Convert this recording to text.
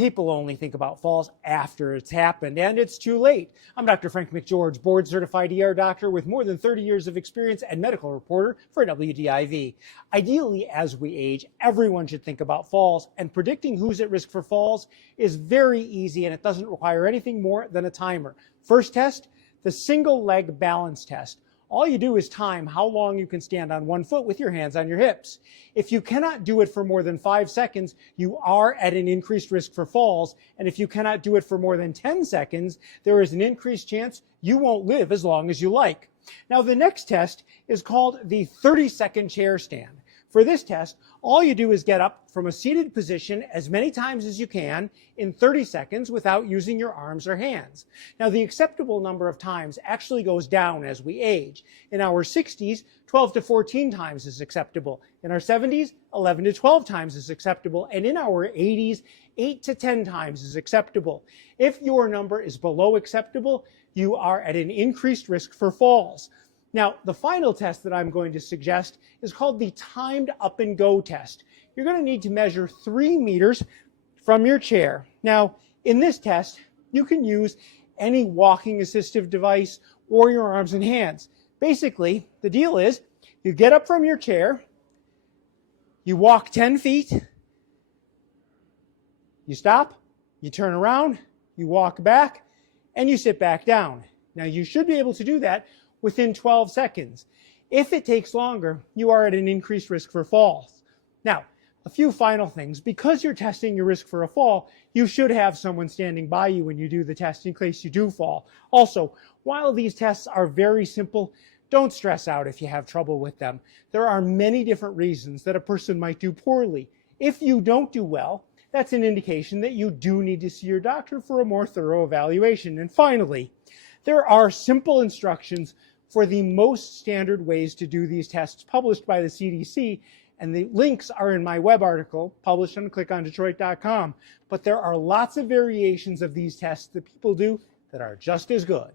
People only think about falls after it's happened, and it's too late. I'm Dr. Frank McGeorge, board-certified ER doctor with more than 30 years of experience and medical reporter for WDIV. Ideally, as we age, everyone should think about falls, and predicting who's at risk for falls is very easy, and it doesn't require anything more than a timer. First test, the single leg balance test. All you do is time how long you can stand on one foot with your hands on your hips. If you cannot do it for more than 5 seconds, you are at an increased risk for falls. And if you cannot do it for more than 10 seconds, there is an increased chance you won't live as long as you like. Now, the next test is called the 30-second chair stand. For this test, all you do is get up from a seated position as many times as you can in 30 seconds without using your arms or hands. Now, the acceptable number of times actually goes down as we age. In our 60s, 12 to 14 times is acceptable. In our 70s, 11 to 12 times is acceptable. And in our 80s, 8 to 10 times is acceptable. If your number is below acceptable, you are at an increased risk for falls. Now, the final test that I'm going to suggest is called the timed up and go test. You're going to need to measure 3 meters from your chair. Now, in this test, you can use any walking assistive device or your arms and hands. Basically, the deal is you get up from your chair, you walk 10 feet, you stop, you turn around, you walk back, and you sit back down. Now, you should be able to do that within 12 seconds. If it takes longer, you are at an increased risk for falls. Now, a few final things. Because you're testing your risk for a fall, you should have someone standing by you when you do the test in case you do fall. Also, while these tests are very simple, don't stress out if you have trouble with them. There are many different reasons that a person might do poorly. If you don't do well, that's an indication that you do need to see your doctor for a more thorough evaluation. And finally, there are simple instructions for the most standard ways to do these tests published by the CDC, and the links are in my web article published on clickondetroit.com. But there are lots of variations of these tests that people do that are just as good.